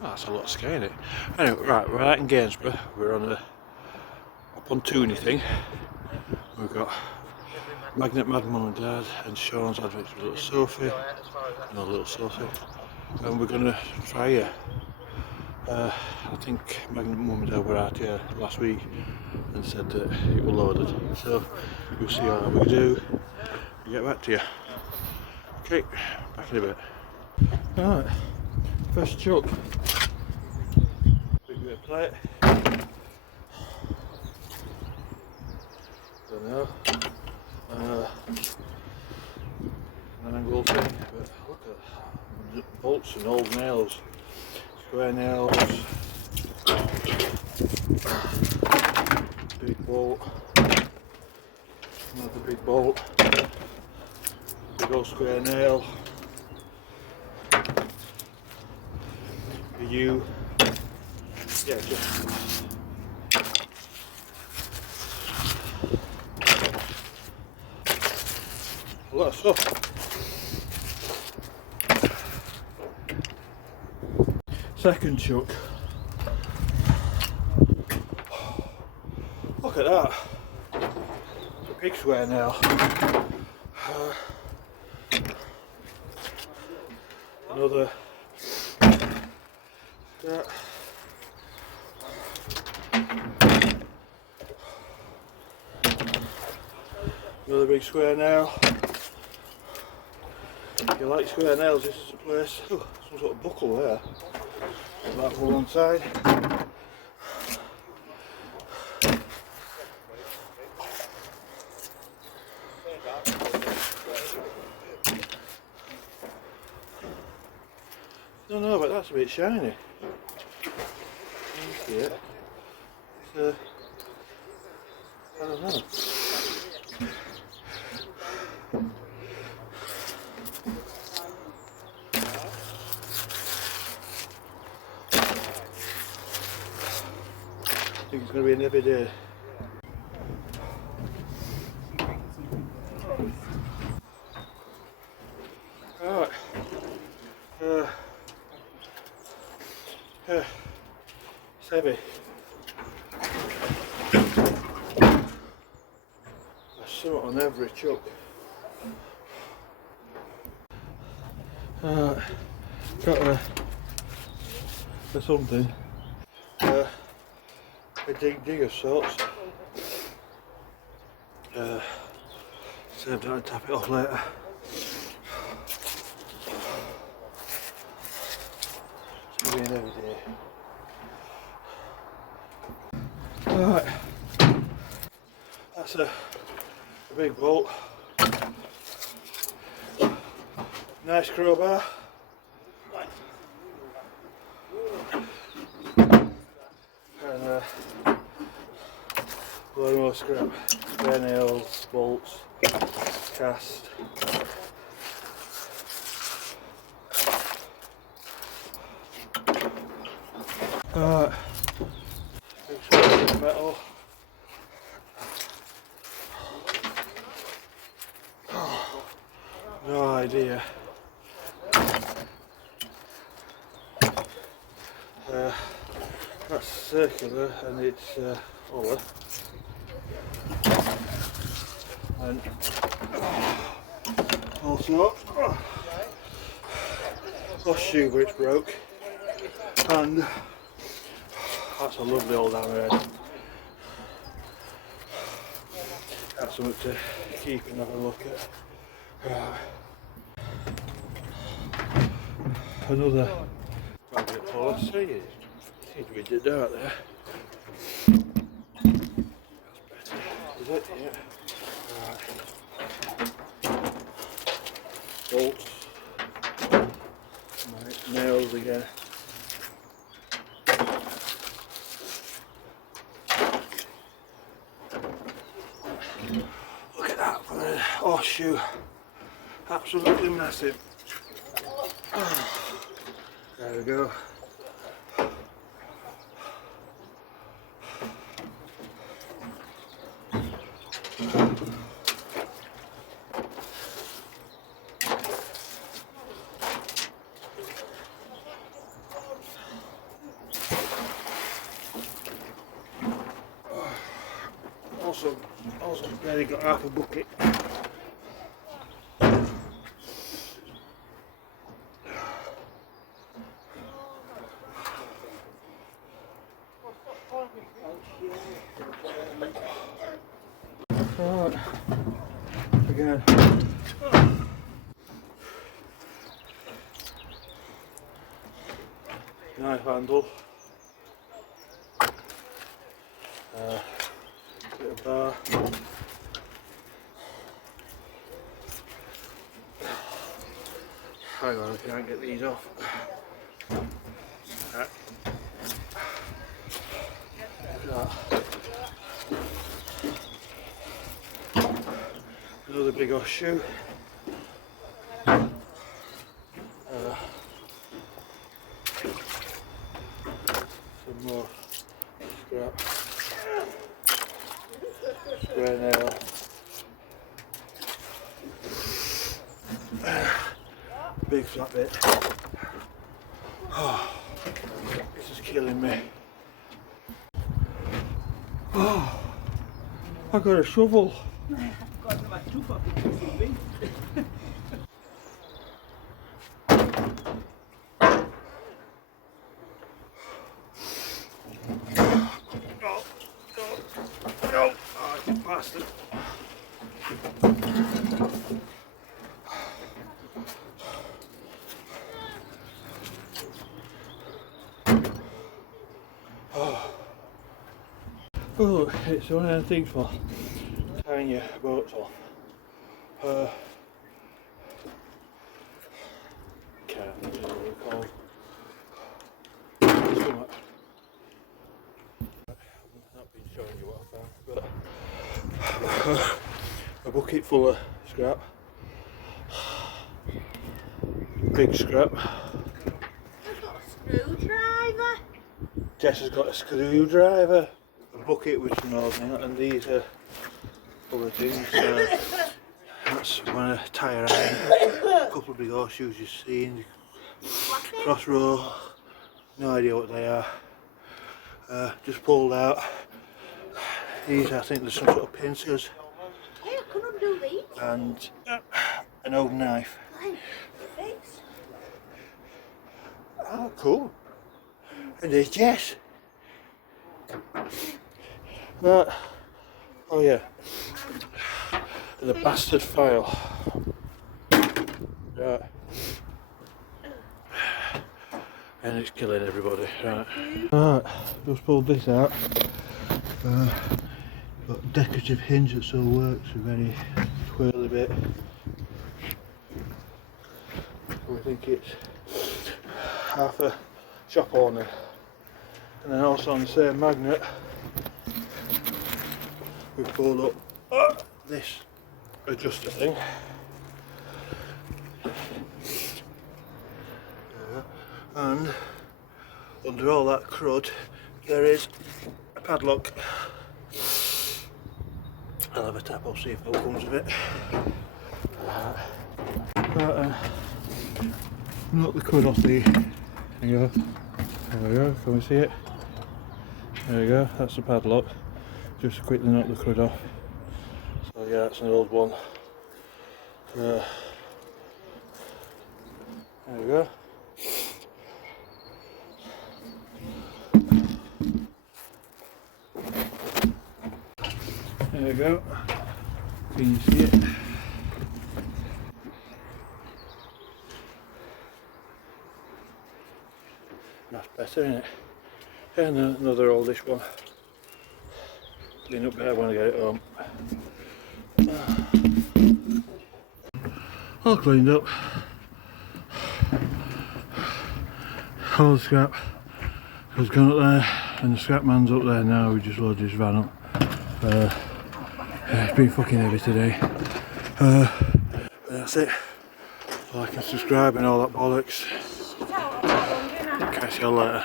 Oh, that's a lot of ski in it. Anyway, right, we're out in Gainsborough. We're on a pontoony thing. We've got Magnet Mad Mum and Dad and Sean's adventures with little Sophie and our little Sophie. And we're gonna try here. I think Magnet Mum and Dad were out here last week and said that it was loaded. So we'll see how we do. We'll get back to you. Okay, back in a bit. Alright, first chuck. Big bit of plate. Don't know. An angle thing, but look at bolts and old nails, square nails, big bolt, another big bolt, big old square nail, a U, yeah, just a lot of stuff. Second chuck. Look at that. It's a big square nail. Another. That. Another big square nail. If you like square nails, this is the place. Ooh, some sort of buckle there. That for one side. Don't know, but that's a bit shiny. See it? It's I don't know. I think it's going to be an every day. Alright. It's heavy. There's something on every chuck. Got for something. A dig of sorts. Saved that and tap it off later. It's going to be an every day. Alright, that's a big bolt. Nice crowbar. And a load more scrap. Square nails, bolts, cast. Alright. Big square of metal. No idea. That's circular and it's hollow. And also horseshoe which broke, and that's a lovely old hammerhead. That's something to keep and have a look at. Another magnet pole. I see it. Seems to be dead out there. That's better. Is it? Yeah. Right. Bolts. Right. Nails again. Look at that for a horseshoe. Absolutely massive. There we go. Barely got half a bucket. Right, again. Knife handle. Bit of bar. Hang on, I can't get these off. Right. Another big horseshoe. Some more scrap. Square nail. Big flat bit. Oh, this is killing me. Oh, I got a shovel. No, oh, you bastard. Oh, it's one of them things for tying your boats off. Can't remember what it's called. Somewhat. I've not been showing you what I found, but a bucket full of scrap. Big scrap. I've got a screwdriver. Jess has got a screwdriver. A bucket with some ordnance, and these are other things. That's one of tyre iron, a couple of big horseshoes you've seen, cross row, no idea what they are, just pulled out. These, I think there's some sort of pincers, Hey, I can undo these. and an old knife. Fix. Oh, cool. And there's Jess. Right. Oh yeah. The bastard file. Right. And it's killing everybody. Right. Right. Just pulled this out. Got a decorative hinge that still works. A very twirly bit. We think it's half a shop owner. And then also on the same magnet, we've pulled up this adjuster thing. And under all that crud, there is a padlock. I'll have a tap, I'll see if it comes of it. Knock the crud off the. There you go. There we go, can we see it? There we go, that's the padlock. Just quickly knock the crud off. So yeah, that's an old one. There we go. There we go. Can you see it? That's better, isn't it? And another oldish one. Clean up there when I get it home. All cleaned up. All the scrap has gone up there, and the scrap man's up there now. We just loaded his van up. It's been fucking heavy today. That's it. Like and subscribe and all that bollocks. Catch you all later.